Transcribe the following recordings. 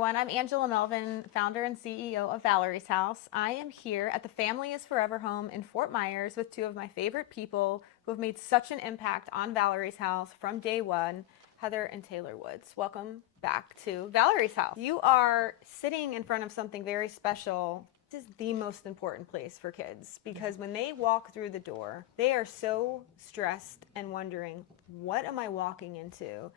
everyone. I'm Angela Melvin, founder and CEO of Valerie's House. I am here at the Family is Forever home in Fort Myers with two of my favorite people who have made such an impact on Valerie's House from day one, Heather and Taylor Woods. Welcome back to Valerie's House. You are sitting in front of something very special. This is the most important place for kids because when they walk through the door, they are so stressed and wondering, what am I walking into?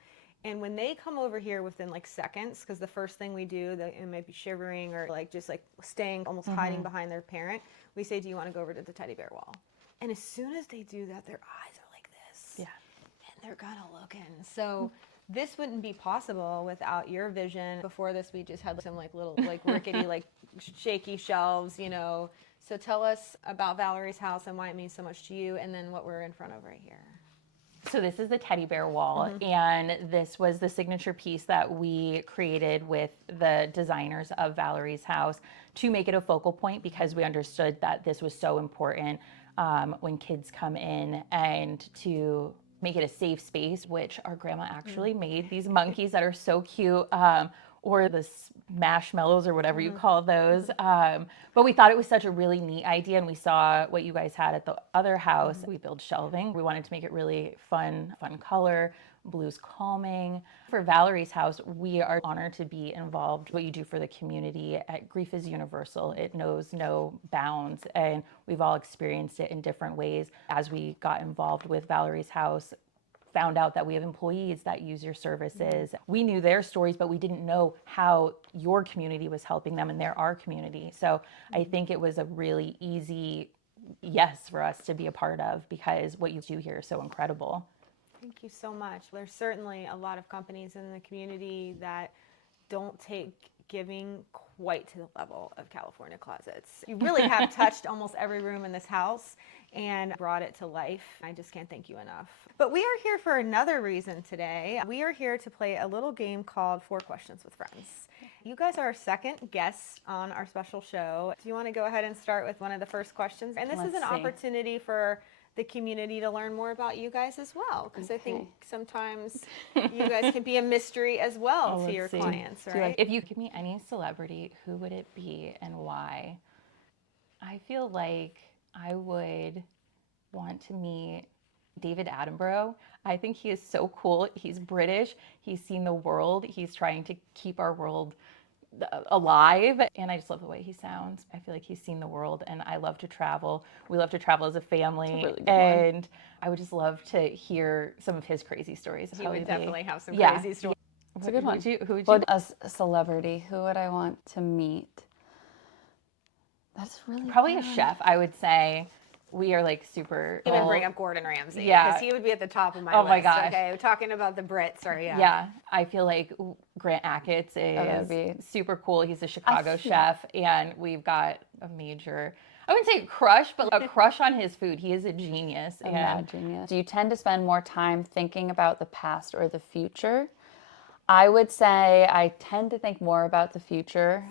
And when they come over here within like seconds, because the first thing we do, they might be shivering or like just like staying, almost hiding behind their parent, we say, do you want to go over to the teddy bear wall? And as soon as they do that, their eyes are like this. Yeah. And they're kind of looking. So this wouldn't be possible without your vision. Before this, we just had some like little like rickety, like shaky shelves, you know. So tell us about Valerie's House and why it means so much to you, and then what we're in front of right here. So this is the teddy bear wall, and this was the signature piece that we created with the designers of Valerie's House to make it a focal point because we understood that this was so important when kids come in, and to make it a safe space, which our grandma actually made these monkeys that are so cute, or the marshmallows or whatever you call those. But we thought it was such a really neat idea, and we saw what you guys had at the other house. We built shelving. We wanted to make it really fun color. Blue's calming. For Valerie's House, we are honored to be involved. What you do for the community at Grief is Universal. It knows no bounds, and we've all experienced it in different ways. As we got involved with Valerie's House, found out that we have employees that use your services. We knew their stories, but we didn't know how your community was helping them, and they're our community. So I think it was a really easy yes for us to be a part of because what you do here is so incredible. Thank you so much. There's certainly a lot of companies in the community that don't take giving quite to the level of California Closets. You really have touched almost every room in this house and brought it to life. I just can't thank you enough. But we are here for another reason today. We are here to play a little game called 4 Questions with Friends. You guys are our second guests on our special show. Do you want to go ahead and start with one of the first questions? And this is an opportunity for the community to learn more about you guys as well, because I think sometimes you guys can be a mystery as well to your clients, right? If you give me any celebrity, who would it be and why? I feel like I would want to meet David Attenborough. I think he is so cool. He's British. He's seen the world. He's trying to keep our world alive, and I just love the way he sounds. I feel like he's seen the world, and I love to travel. We love to travel as a family, and I would just love to hear some of his crazy stories. He would definitely have some crazy stories. It's a good one. Who would you? Well, a celebrity, who would I want to meet? That's really probably a chef, I would say. We are like super. You would bring up Gordon Ramsay. Yeah. Because he would be at the top of my list. list. Oh my gosh. Okay, we're talking about the Brits, or Yeah, I feel like Grant Achatz is super cool. He's a Chicago chef, and we've got a major, I wouldn't say crush, but a crush on his food. He is a genius. A mad genius. Do you tend to spend more time thinking about the past or the future? I would say I tend to think more about the future.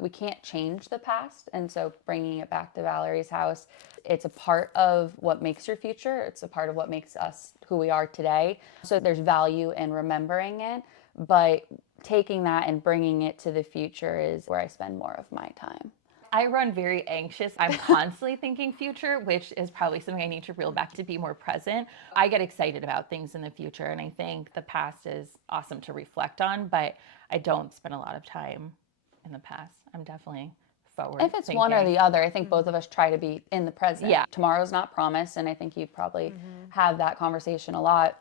We can't change the past, and so bringing it back to Valerie's House, it's a part of what makes your future. It's a part of what makes us who we are today. So there's value in remembering it, but taking that and bringing it to the future is where I spend more of my time. I run very anxious. I'm constantly thinking future, which is probably something I need to reel back to be more present. I get excited about things in the future, and I think the past is awesome to reflect on, but I don't spend a lot of time in the past. I'm definitely forward If it's one or the other, I think both of us try to be in the present. Yeah. Tomorrow's not promised, and I think you probably have that conversation a lot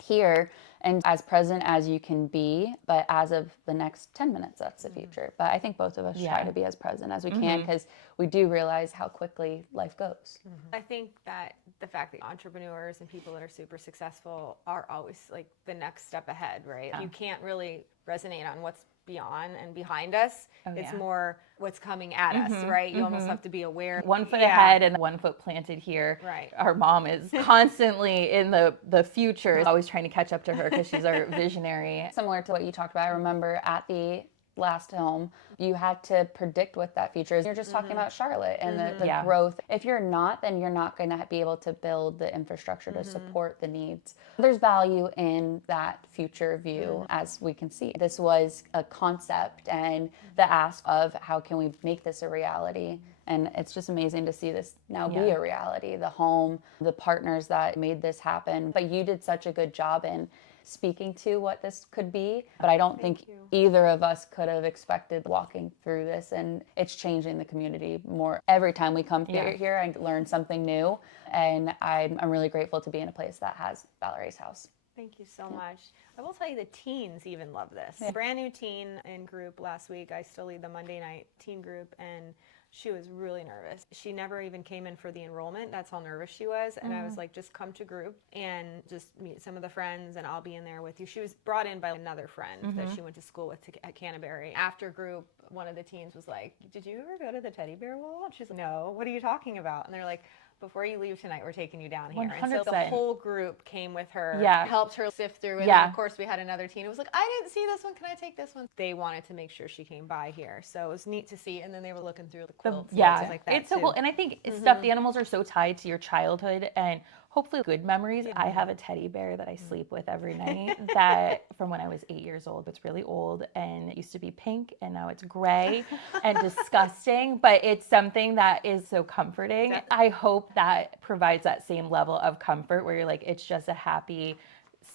here. And as present as you can be, but as of the next 10 minutes, that's the future. But I think both of us try to be as present as we can, because we do realize how quickly life goes. I think that the fact that entrepreneurs and people that are super successful are always like the next step ahead, right? You can't really resonate on what's beyond and behind us. It's more what's coming at us, right? You almost have to be aware. 1 foot ahead and 1 foot planted here. Right. Our mom is constantly in the future, always trying to catch up to her because she's our visionary. Similar to what you talked about, I remember at the last home, you had to predict what that future is. You're just talking about Charlotte and the growth. If you're not, then you're not going to be able to build the infrastructure to support the needs. There's value in that future view, as we can see. This was a concept and the ask of how can we make this a reality. And it's just amazing to see this now be a reality. The home, the partners that made this happen. But you did such a good job in speaking to what this could be. But I don't think either of us could have expected walking through this. And it's changing the community more. Every time we come here, I learn something new. And I'm really grateful to be in a place that has Valerie's house. Thank you so much. I will tell you the teens even love this. Brand new teen in group last week. I still lead the Monday night teen group, and she was really nervous. She never even came in for the enrollment. That's how nervous she was. And I was like, just come to group and just meet some of the friends and I'll be in there with you. She was brought in by another friend that she went to school with at Canterbury. After group, one of the teens was like, did you ever go to the teddy bear wall? And she's like, no, what are you talking about? And they're like, before you leave tonight, we're taking you down here. 100%. And so the whole group came with her, helped her sift through. And then, of course, we had another teen who was like, I didn't see this one. Can I take this one? They wanted to make sure she came by here. So it was neat to see. And then they were looking through the quilts and things like that. It's so cool. And I think stuffed animals are so tied to your childhood and hopefully good memories. I have a teddy bear that I sleep with every night that from when I was 8 years old. It's really old and it used to be pink and now it's gray and disgusting, but it's something that is so comforting. I hope that provides that same level of comfort where you're like, it's just a happy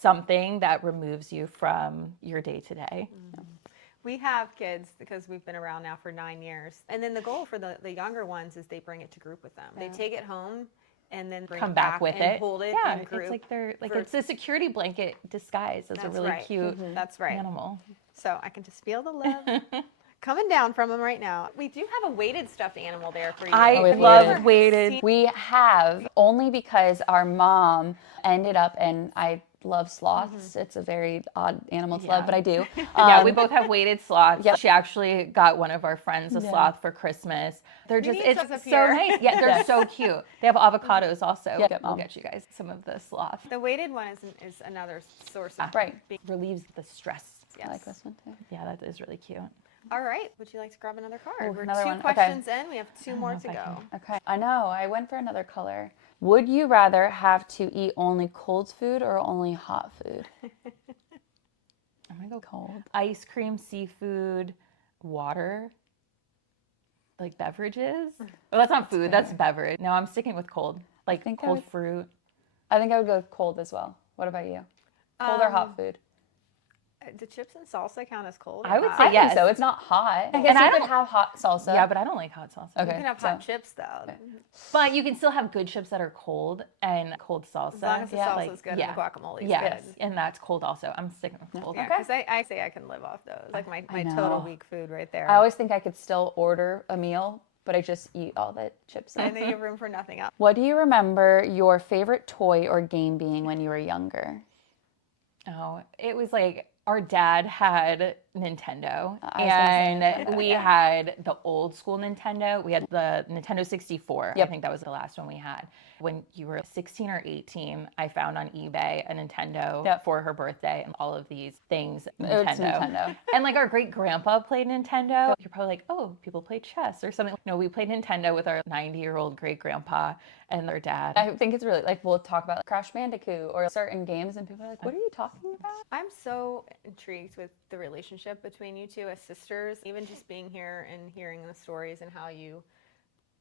something that removes you from your day to day. We have kids because we've been around now for 9 years. And then the goal for the younger ones is they bring it to group with them. They take it home and then bring come it back with and it. hold it in group. It's like they're like it's a security blanket disguised as a really cute animal. So I can just feel the love coming down from them right now. We do have a weighted stuffed animal there for you. I love weighted. We have, only because our mom ended up, and I love sloths. It's a very odd animal to love, but I do. We both have weighted sloths. She actually got one of our friends a sloth for Christmas. They're just, it's so nice. Yeah, they're so cute. They have avocados also. We'll get you guys some of the sloth. The weighted one is another source of relieves the stress. I like this one too. Yeah, that is really cute. All right. Would you like to grab another card? We're another 2 one. questions in. We have 2 more to go. Okay. I know. I went for another color. Would you rather have to eat only cold food or only hot food? I'm going to go cold. Ice cream, seafood, water, like beverages. Well, that's not food. That's beverage. No, I'm sticking with cold. Like cold fruit. I think I would go cold as well. What about you? Cold or hot food? Do chips and salsa count as cold? I would hot? say yes. I think so. It's not hot. I guess you could have hot salsa. Yeah, but I don't like hot salsa. You can have hot chips though. But you can still have good chips that are cold and cold salsa. As long as the salsa is good and the guacamole is good. And that's cold also. I'm sticking with cold. Yeah, because I say I can live off those. Like my total weak food right there. I always think I could still order a meal, but I just eat all the chips. And then you have room for nothing else. What do you remember your favorite toy or game being when you were younger? Oh, it was like our dad had Nintendo and we had the old school Nintendo. We had the Nintendo 64. I think that was the last one we had. When you were 16 or 18, I found on eBay a Nintendo for her birthday and all of these things. Nintendo. And like our great grandpa played Nintendo. You're probably like, oh, people play chess or something. No, we played Nintendo with our 90-year-old great grandpa and their dad. I think it's really like we'll talk about Crash Bandicoot or certain games and people are like, what are you talking about? I'm so intrigued with the relationship between you two as sisters, even just being here and hearing the stories and how you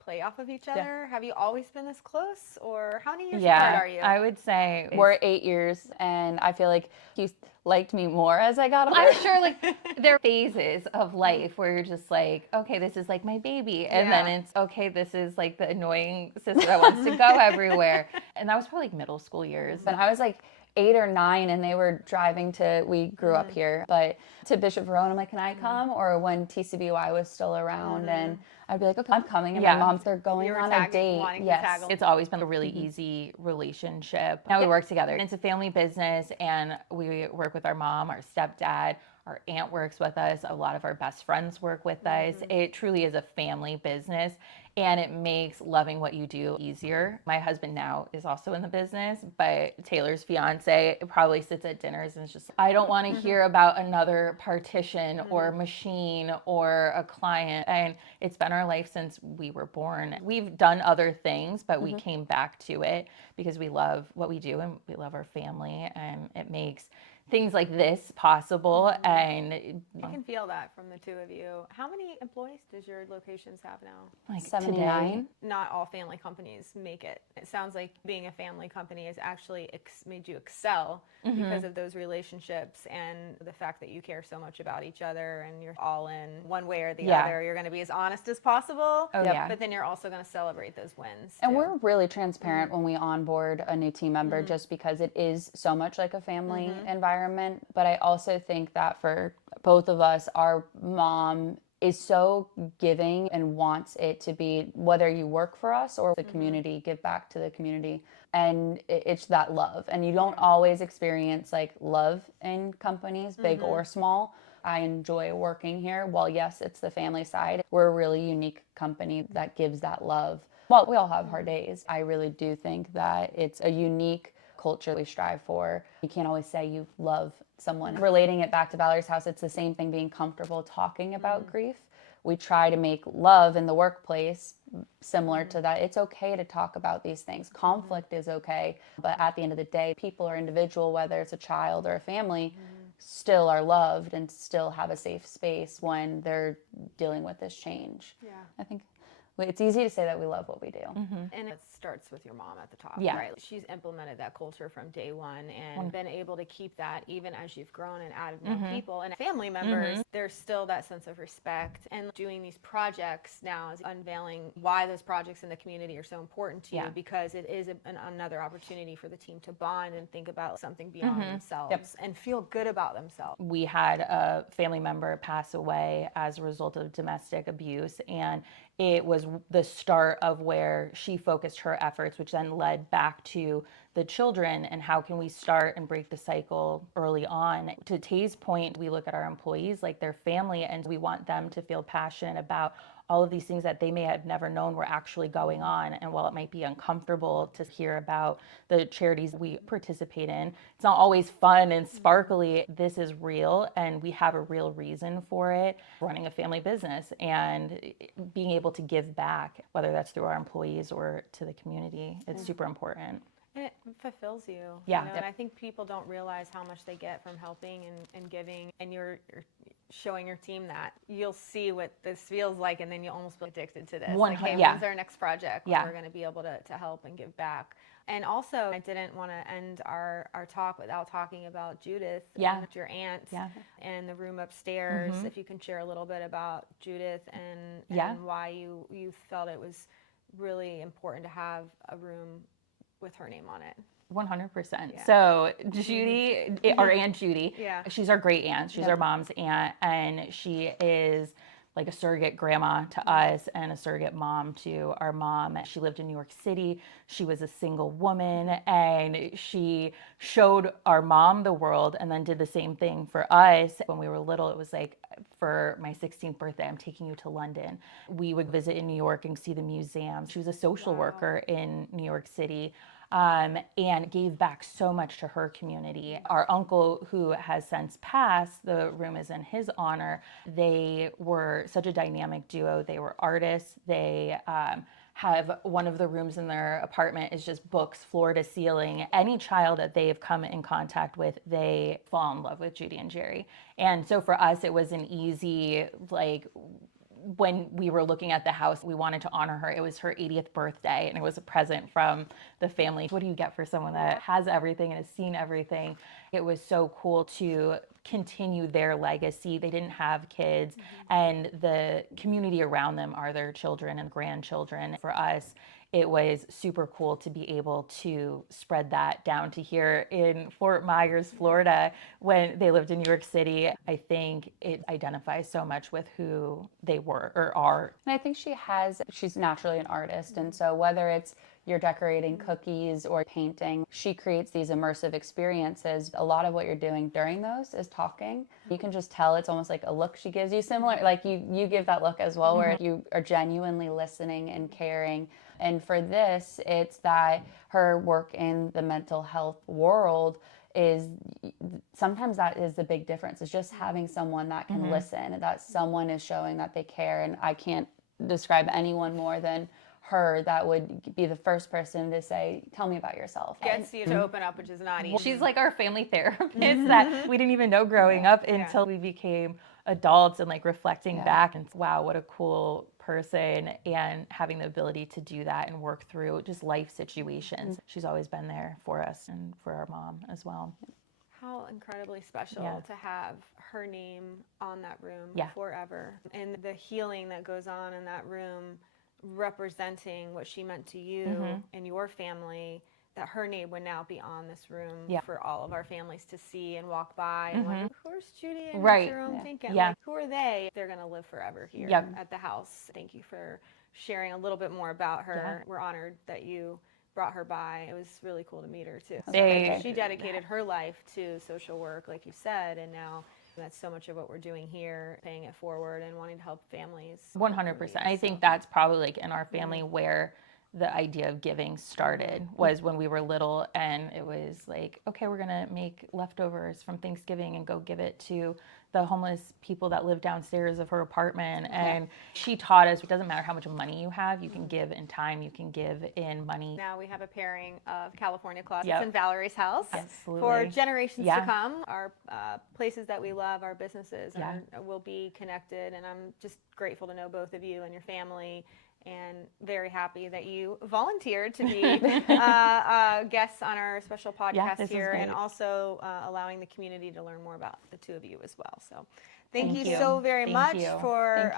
play off of each other. Have you always been this close, or how many years apart are you? I would say we're 8 years, and I feel like he liked me more as I got older. I'm sure like there are phases of life where you're just like, okay, this is like my baby, and then it's okay, this is like the annoying sister that wants to go everywhere, and that was probably like middle school years. And I was like 8 or 9 and they were driving to, we grew up here, but to Bishop Verona, I'm like, can I come? Or when TCBY was still around and I'd be like, okay, I'm coming. And my mom's, they're going on a date. Yes. It's always been a really easy relationship. Now we work together. It's a family business and we work with our mom, our stepdad, Our aunt works with us. A lot of our best friends work with us. It truly is a family business, and it makes loving what you do easier. My husband now is also in the business, but Taylor's fiance probably sits at dinners and is just, I don't want to hear about another partition or machine or a client. And it's been our life since we were born. We've done other things, but we came back to it because we love what we do and we love our family, and it makes things like this possible. And I can feel that from the two of you. How many employees does your locations have now? like 79. Not all family companies make it. It sounds like being a family company has actually made you excel because of those relationships and the fact that you care so much about each other, and you're all in one way or the other. You're going to be as honest as possible, but then you're also going to celebrate those wins. And too. we're really transparent when we onboard a new team member, just because it is so much like a family environment. But I also think that for both of us, our mom is so giving and wants it to be, whether you work for us or the community, give back to the community. And it's that love. And you don't always experience like love in companies, big or small. I enjoy working here. While yes, it's the family side, we're a really unique company that gives that love. Well, we all have hard days. I really do think that it's a unique culture we strive for. You can't always say you love someone. Relating it back to Valerie's house, it's the same thing, being comfortable talking about grief. We try to make love in the workplace similar to that. It's okay to talk about these things. Conflict is okay, but at the end of the day, people are individual, whether it's a child or a family, still are loved and still have a safe space when they're dealing with this change. Yeah. I think it's easy to say that we love what we do. And it starts with your mom at the top, Yeah. right? She's implemented that culture from day one and been able to keep that even as you've grown and added more people and family members. There's still that sense of respect, and doing these projects now is unveiling why those projects in the community are so important to you, because it is another opportunity for the team to bond and think about something beyond themselves and feel good about themselves. We had a family member pass away as a result of domestic abuse, and it was the start of where she focused her efforts, which then led back to the children and how can we start and break the cycle early on. To Tay's point, we look at our employees like their family, and we want them to feel passionate about all of these things that they may have never known were actually going on. And while it might be uncomfortable to hear about the charities we participate in, it's not always fun and sparkly. This is real, and we have a real reason for it. Running a family business and being able to give back, whether that's through our employees or to the community, it's super important. And it fulfills you. Yeah. You know, and I think people don't realize how much they get from helping and giving. And you're showing your team that. You'll see what this feels like, and then you'll almost be addicted to this. Like, hey, when's our next project when we're going to be able to help and give back? And also, I didn't want to end our talk without talking about Judith, and your aunt, and the room upstairs. If you can share a little bit about Judith and why you felt it was really important to have a room with her name on it. 100%. So Judy, our Aunt Judy, she's our great aunt. She's our mom's aunt, and she is like a surrogate grandma to us and a surrogate mom to our mom. She lived in New York City. She was a single woman, and she showed our mom the world and then did the same thing for us. When we were little, it was like, for my 16th birthday, I'm taking you to London. We would visit in New York and see the museums. She was a social worker in New York City. And gave back so much to her community. Our uncle, who has since passed, the room is in his honor. They were such a dynamic duo. They were artists. They have one of the rooms in their apartment is just books, floor to ceiling. Any child that they've come in contact with, they fall in love with Judy and Jerry. And so for us, it was an easy, like, when we were looking at the house, we wanted to honor her. It was her 80th birthday, and it was a present from the family. What do you get for someone that has everything and has seen everything? It was so cool to continue their legacy. They didn't have kids, and the community around them are their children and grandchildren. For us, it was super cool to be able to spread that down to here in Fort Myers, Florida, when they lived in New York City. I think it identifies so much with who they were or are. And I think she's naturally an artist. And so whether it's you're decorating cookies or painting. She creates these immersive experiences. A lot of what you're doing during those is talking. You can just tell it's almost like a look she gives you, similar, like you give that look as well, where you are genuinely listening and caring. And for this, it's that her work in the mental health world is sometimes that is the big difference, is just having someone that can listen, and that someone is showing that they care. And I can't describe anyone more than her that would be the first person to say, tell me about yourself. Gets you to open up, which is not easy. She's like our family therapist that we didn't even know growing up until we became adults, and like reflecting back and wow, what a cool person, and having the ability to do that and work through just life situations. She's always been there for us and for our mom as well. How incredibly special to have her name on that room forever, and the healing that goes on in that room, representing what she meant to you and your family, that her name would now be on this room for all of our families to see and walk by and wonder, where's Judy and Jerome thinking? Like, who are they? They're going to live forever here at the house. Thank you for sharing a little bit more about her. We're honored that you brought her by. It was really cool to meet her too. She dedicated her life to social work, like you said, and now that's so much of what we're doing here, paying it forward and wanting to help families. 100%. I think that's probably like in our family where the idea of giving started, was when we were little, and it was like, okay, we're gonna make leftovers from Thanksgiving and go give it to the homeless people that live downstairs of her apartment. And she taught us it doesn't matter how much money you have, you can give in time, you can give in money. Now we have a pairing of California closets in Valerie's house for Absolutely. generations to come. Our places that we love, our businesses will be connected, and I'm just grateful to know both of you and your family, and very happy that you volunteered to be guests on our special podcast here, and also allowing the community to learn more about the two of you as well. So thank you so very much for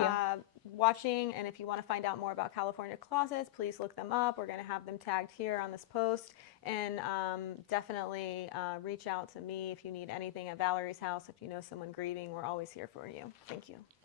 watching. And if you want to find out more about California Closets, please look them up. We're going to have them tagged here on this post. And definitely reach out to me if you need anything at Valerie's house. If you know someone grieving, we're always here for you. Thank you.